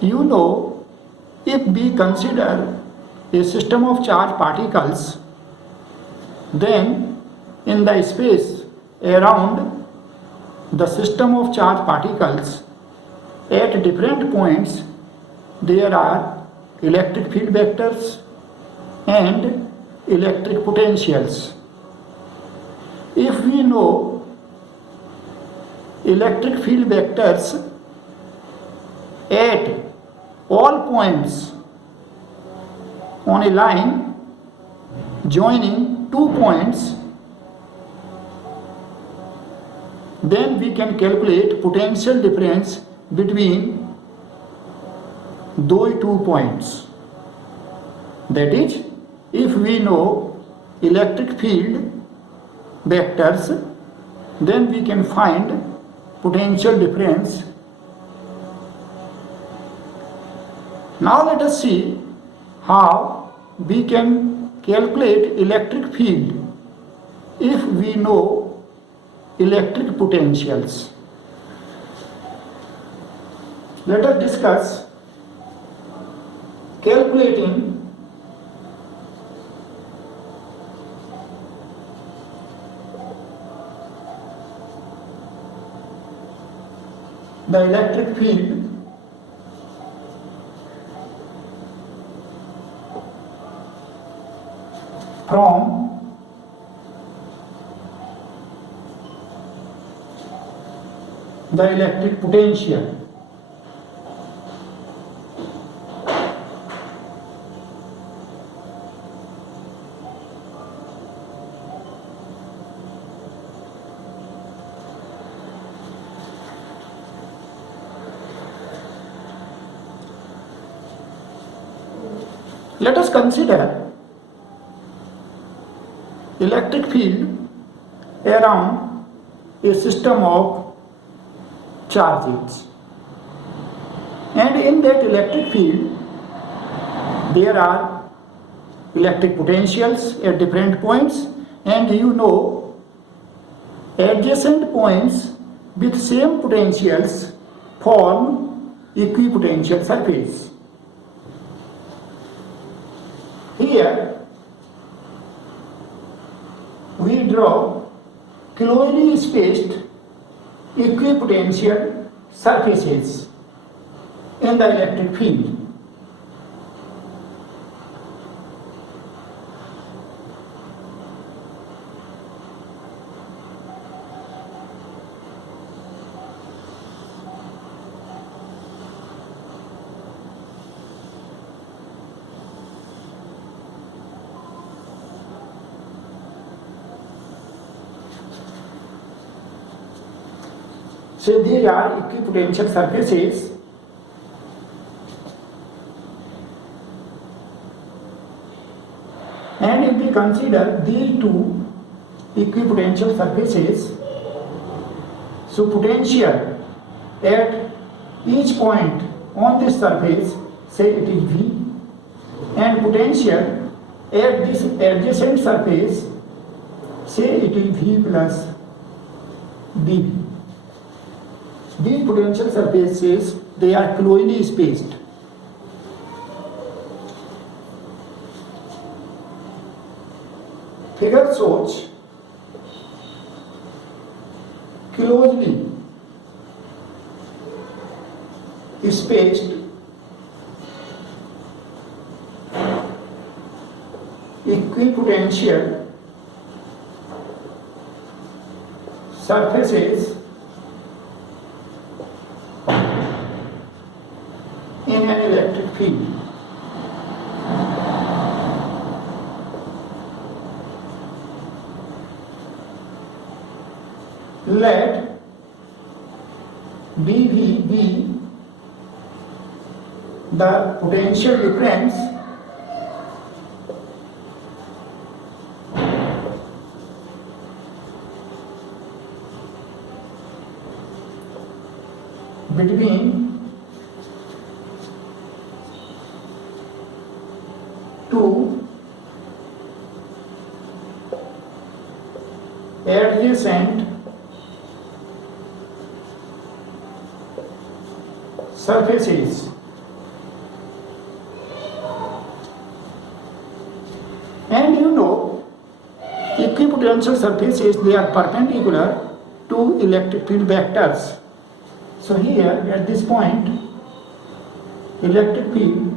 You know, if we consider a system of charged particles, then in the space around the system of charged particles at different points there are electric field vectors and electric potentials. If we know electric field vectors at all points on a line joining 2 points, then we can calculate potential difference between those 2 points. That is, if we know electric field vectors, then we can find potential difference. Now let us see how we can calculate electric field if we know electric potentials. Let us discuss calculating the electric field from the electric potential. Let us consider electric field around a system of charges, and in that electric field there are electric potentials at different points, and you know adjacent points with same potentials form equipotential surface. Here we draw closely spaced equipotential surfaces in the electric field. So these are equipotential surfaces, and if we consider these two equipotential surfaces, so potential at each point on this surface, say it is V, and potential at this adjacent surface, say it is V plus dV. These potential surfaces, they are closely spaced. Figure shows closely spaced equipotential surfaces in an electric field. Let dV be the potential difference between two adjacent surfaces. equipotential surfaces, they are perpendicular to electric field vectors. So here at this point, electric field,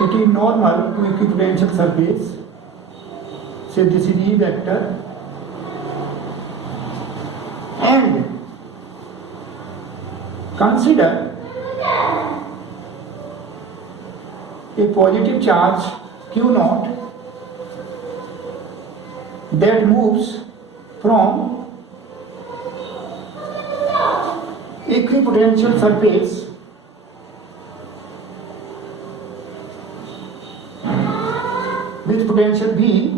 it is normal to equipotential surface. Say this is E vector, and consider a positive charge Q naught that moves from equipotential surface with potential V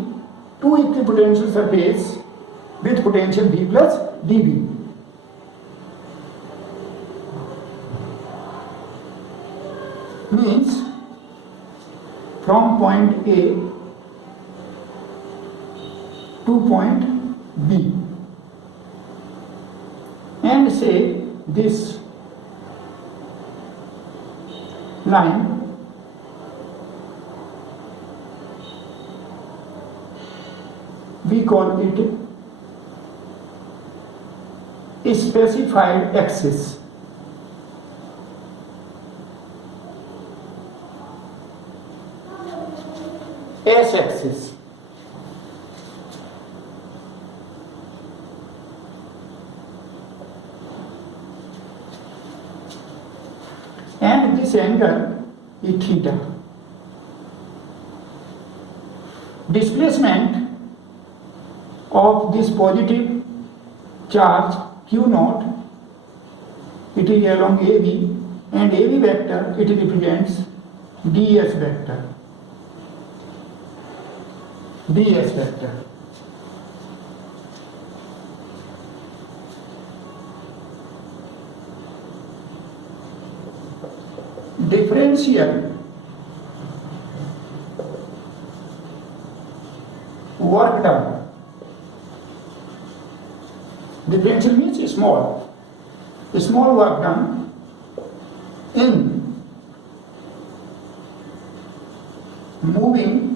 to equipotential surface with potential V plus dV. Means from point A to point B, and say this line we call it a specified axis. S axis. And this angle is theta. Displacement of this positive charge Q naught, it is along AB, and AB vector, it represents ds vector. ds vector. Differential work done. Differential means small work done in moving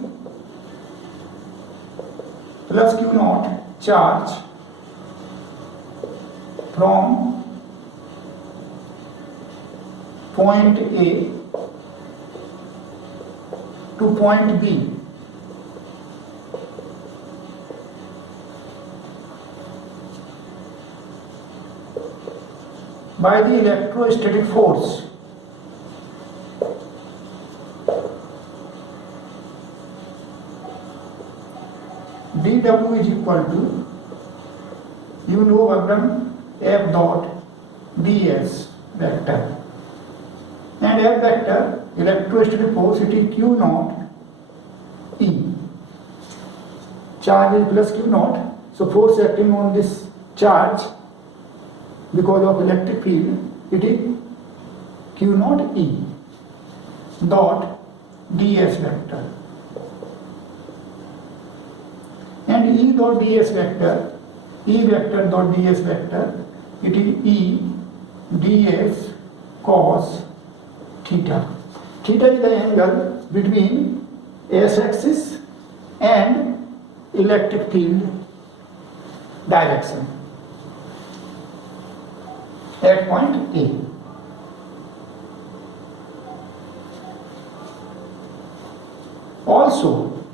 plus Q naught charge from point A to point B. By the electrostatic force. dW is equal to, you know, work done, F dot ds vector. And F vector, electrostatic force, it is Q naught E. Charge is plus Q naught, so force acting on this charge because of electric field, it is Q naught E dot ds vector. And E dot ds vector, E vector dot ds vector, it is E ds cos theta. Theta is the angle between S axis and electric field direction at point A. Also,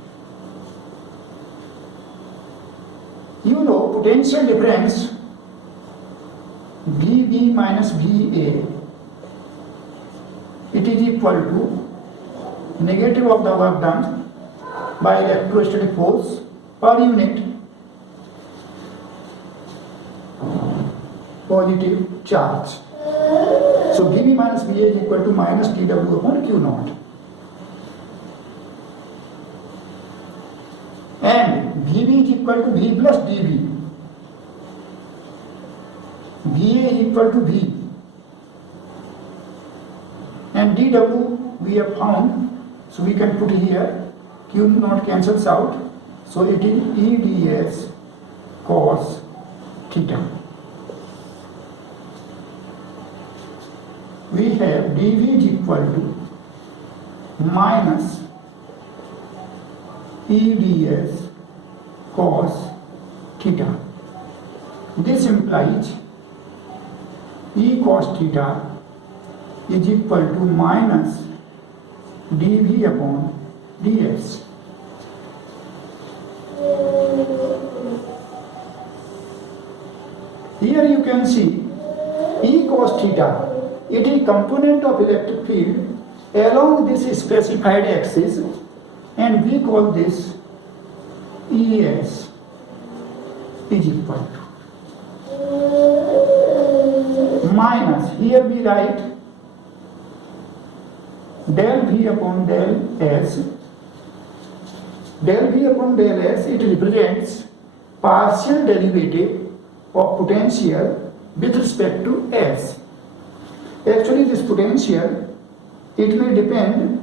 you know, potential difference VB minus VA, it is equal to negative of the work done by electrostatic force per unit positive charge. So VB minus VA is equal to minus dW upon Q naught. And VB is equal to V plus dV. VA is equal to V. And dW we have found, so we can put here, Q naught cancels out, so it is E ds cos theta. We have dV is equal to minus E ds cos theta. This implies E cos theta is equal to minus dV upon ds. Here you can see E cos theta, it is component of electric field along this specified axis, and we call this ES is equal to minus, here we write del V upon del S. Del V upon del S, it represents partial derivative of potential with respect to S. Actually, this potential, it may depend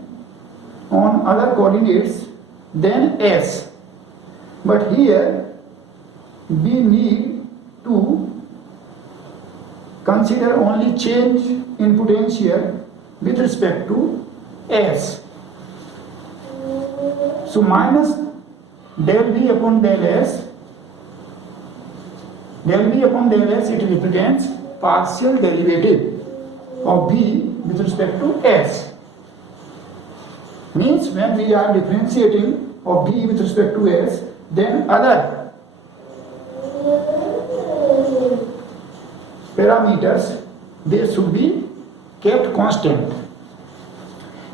on other coordinates than S. But here, we need to consider only change in potential with respect to S. So minus del V upon del S. Del V upon del S, it represents partial derivative of V with respect to S. Means when we are differentiating of V with respect to S, then other parameters, they should be kept constant.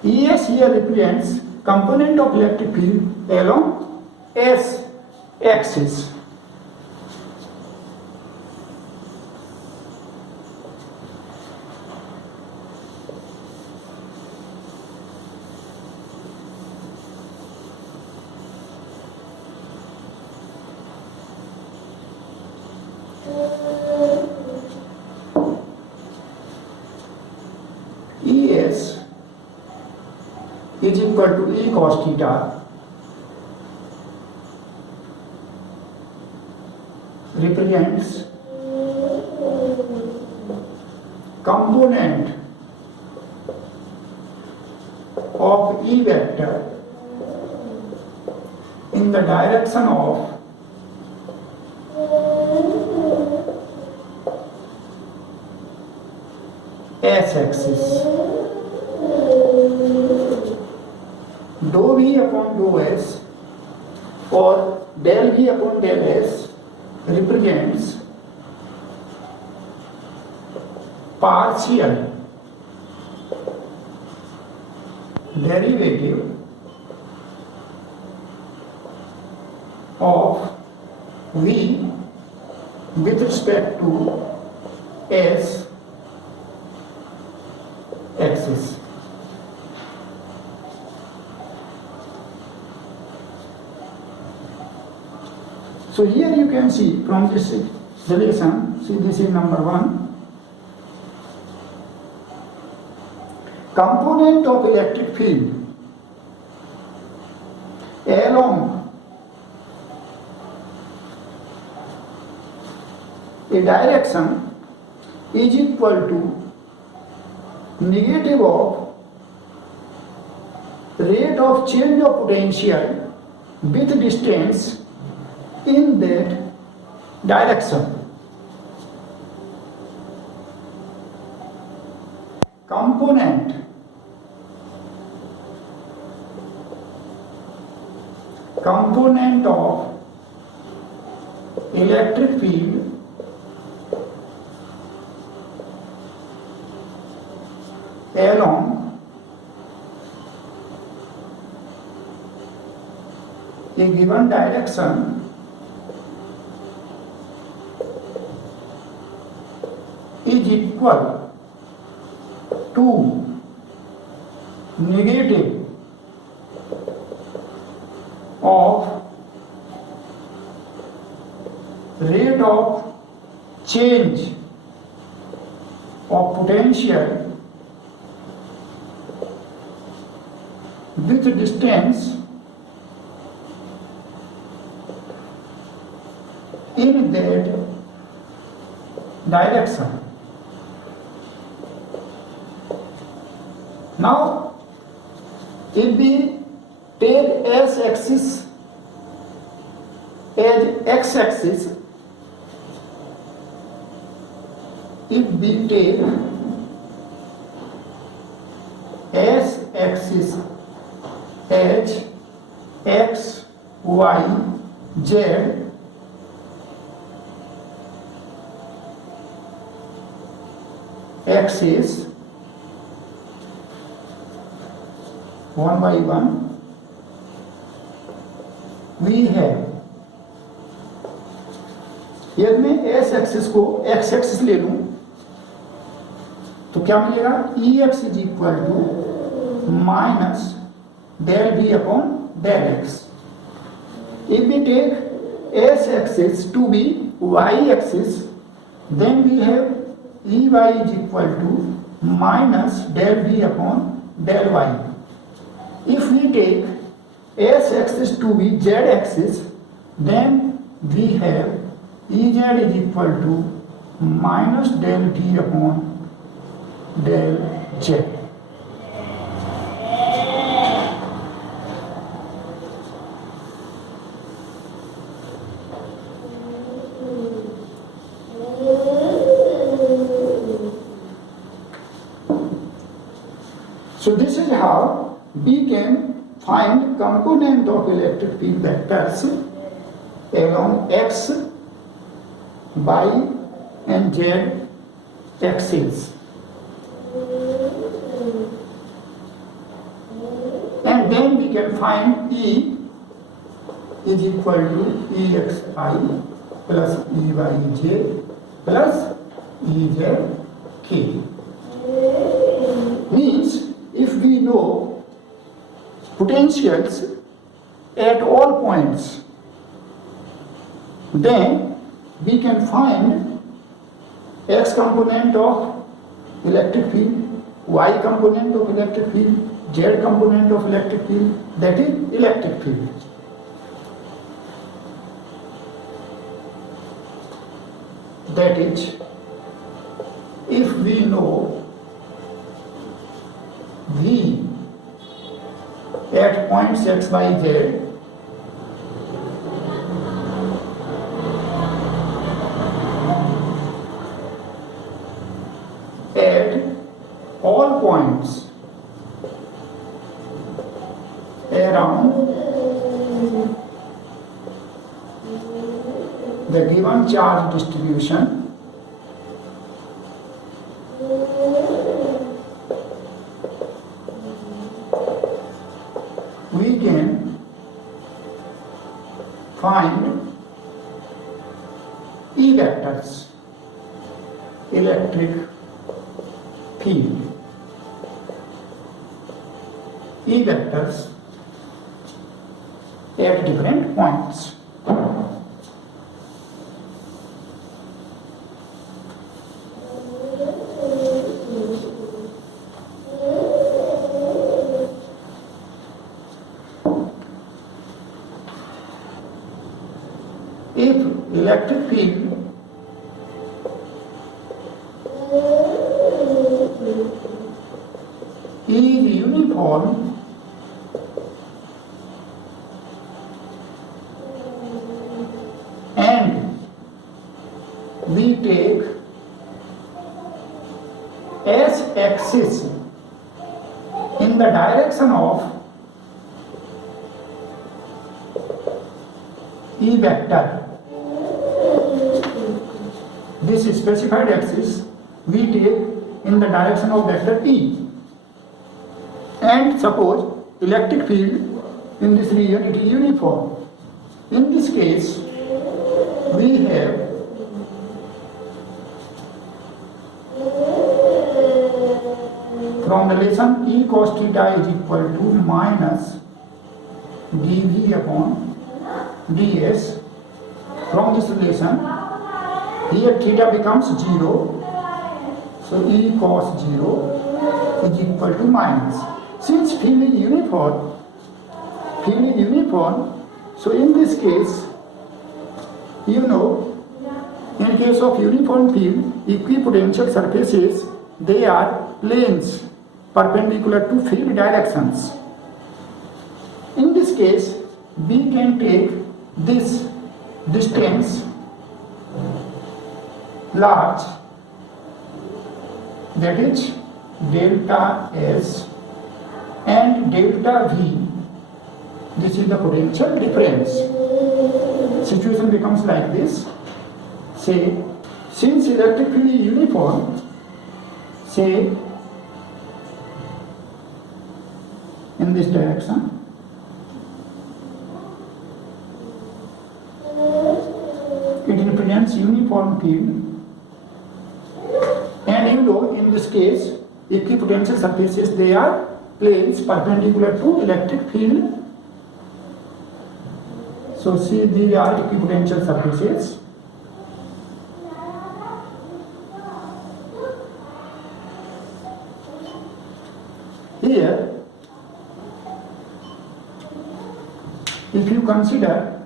ES here represents component of electric field along S axis. ES is equal to E cos theta represents component of E vector in the direction of S axis. Dou V upon dou S or del V upon del S represents partial derivative of V with respect to S axis. So here you can see from this relation, see this is number 1. Component of electric field along a direction is equal to negative of rate of change of potential with distance in that direction. Component of electric field along a given direction is equal to negative of rate of change of potential with distance in that direction. Now, if we take S axis as x axis, we take S axis as x, y, z axis one by one, we have, यदि मैं S axis को X axis ले लूं तो क्या मिलेगा, E x is equal to minus del V upon del x. If we take s axis to be y axis, then we have ey is equal to minus del v upon del y. If we take s axis to be z axis, then we have ez is equal to minus del v upon del z. So this is how we can find component of electric field vectors along x, y and z axes. And then we can find E is equal to EXI plus EYJ plus EZK. Means if we know potentials at all points, then we can find x component of electric field, y component of electric field, z component of electric field, that is electric field. That is, if we know V at points x, y, z, at all points around the given charge distribution, we can find E vectors, electric field. E vectors at different points. If electric field is uniform, and we take S axis in the direction of E vector, this specified axis we take in the direction of vector E, and suppose electric field in this region it is uniform. In this case we have from the relation E cos theta is equal to minus dV upon ds. From this relation, here theta becomes 0, so E cos 0 is equal to minus. Since field is uniform, so in this case, you know, in case of uniform field, equipotential surfaces, they are planes perpendicular to field directions. In this case, we can take this distance large that is delta S and delta V. This is the potential difference. Situation becomes like this. Say, since electric field is uniform, say in this direction, it represents uniform field, and you know, in this case, equipotential surfaces, they are planes perpendicular to electric field. So see, these are equipotential surfaces. Here, if you consider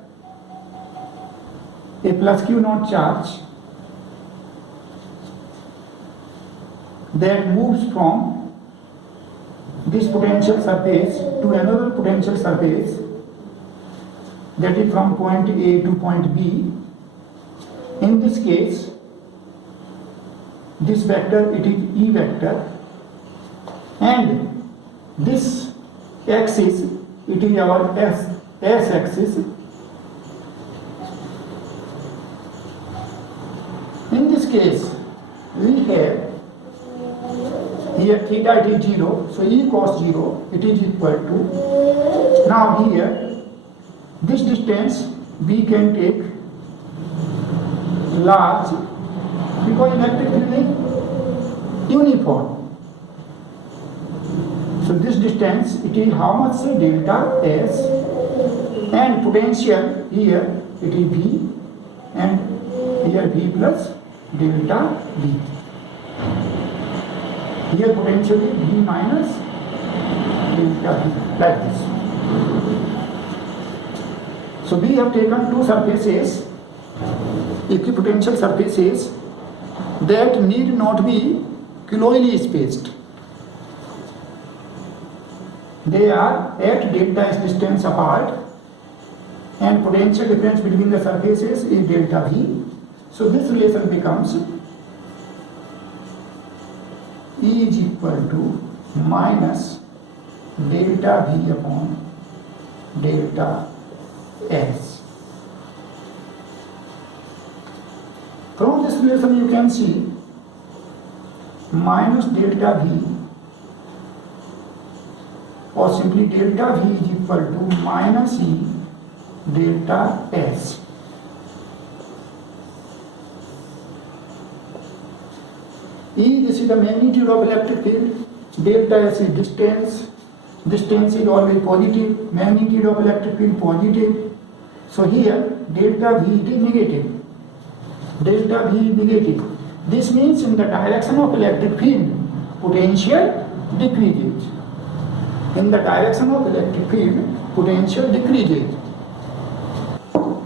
a plus Q naught charge that moves from this potential surface to another potential surface, that is from point A to point B. In this case, this vector, it is E vector, and this axis, it is our S axis. In this case, we have here theta, it is 0, so E cos 0, it is equal to, now here this distance we can take large because electric field is uniform. So this distance, it is how much, say delta S, and potential here it is V, and here V plus delta V. Here potential is V minus delta V, like this. So we have taken two surfaces, equipotential surfaces, that need not be colloidally spaced. They are at delta S distance apart, and potential difference between the surfaces is delta V. So this relation becomes E is equal to minus delta V upon delta S. From this relation you can see minus delta V, or simply delta V is equal to minus E delta S. E, this is the magnitude of electric field, delta S is distance, distance is always positive, magnitude of electric field positive. So here delta V is negative, delta V is negative. This means in the direction of electric field, potential decreases. In the direction of electric field, potential decreases.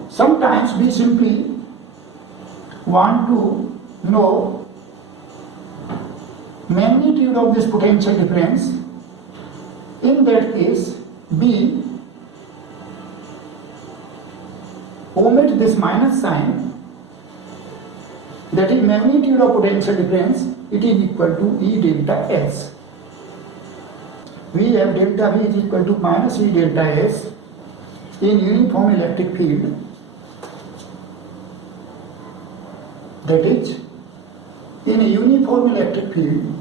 Sometimes we simply want to know magnitude of this potential difference. In that case, B, omit this minus sign, that is magnitude of potential difference, it is equal to E delta S. We have delta V is equal to minus E delta S in uniform electric field, that is, in a uniform electric field,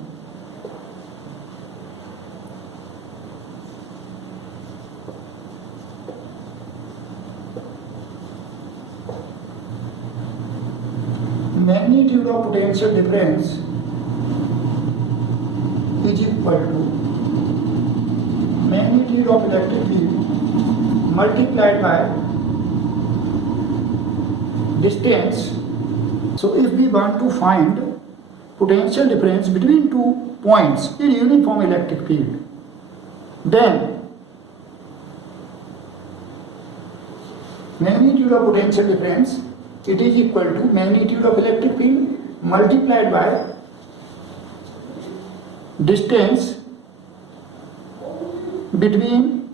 magnitude of potential difference is equal to magnitude of electric field multiplied by distance. So if we want to find potential difference between two points in uniform electric field, then magnitude of potential difference, it is equal to magnitude of electric field multiplied by distance between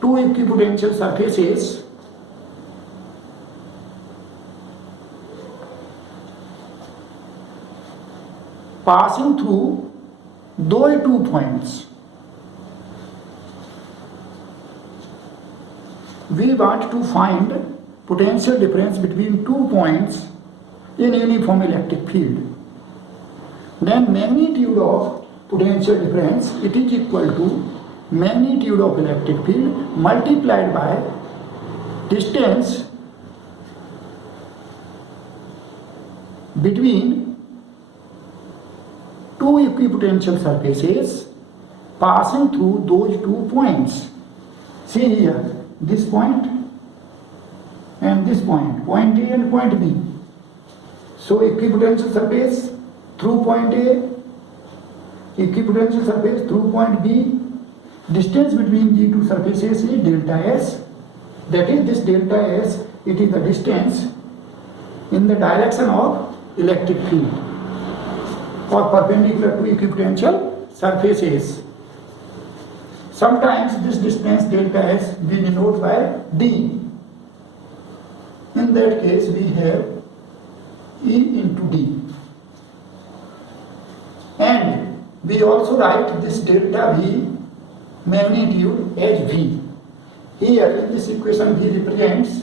two equipotential surfaces, passing through those 2 points. We want to find potential difference between 2 points in uniform electric field. Then magnitude of potential difference, it is equal to magnitude of electric field multiplied by distance between two equipotential surfaces passing through those 2 points. See here, this point and this point, point A and point B. So equipotential surface through point A, equipotential surface through point B, distance between the two surfaces is delta S. That is, this delta S, it is the distance in the direction of electric field or perpendicular to equipotential surfaces. Sometimes this distance delta S we denote by D. In that case we have E into D. And we also write this delta V magnitude as V. Here in this equation V represents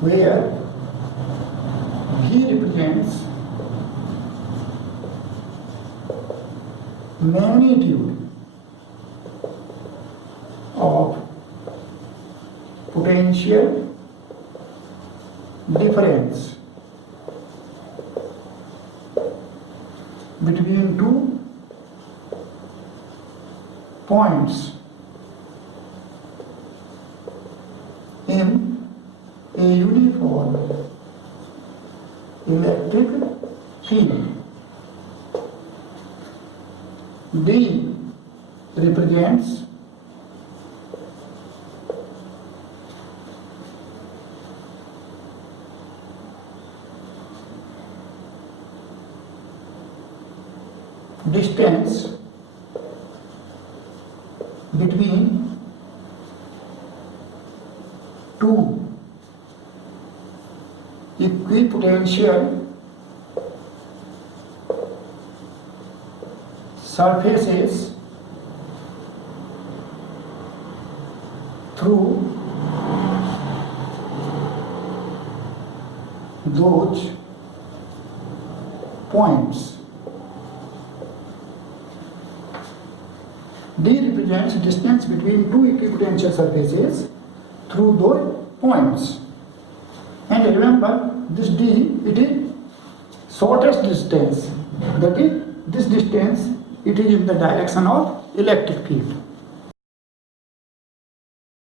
where V represents magnitude of potential difference between 2 points in a uniform electric field. D represents distance between two equipotential surfaces through those points. D represents distance between two equipotential surfaces through those points. And remember, this D, it is shortest distance. That is, this distance, it is in the direction of electric field.